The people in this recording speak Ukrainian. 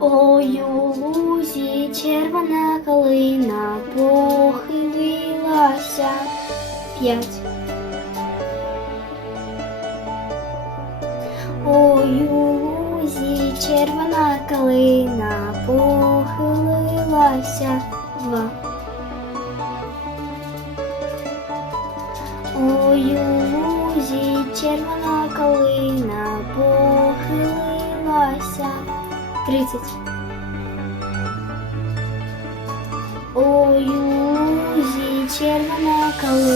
Ой, у лузі червона калина похилилася. П'ять. Ой, у лузі червона калина похилилася. Два. Ой, у лузі червона калина похилилася. Тридцять. Ой, у лузі червона калина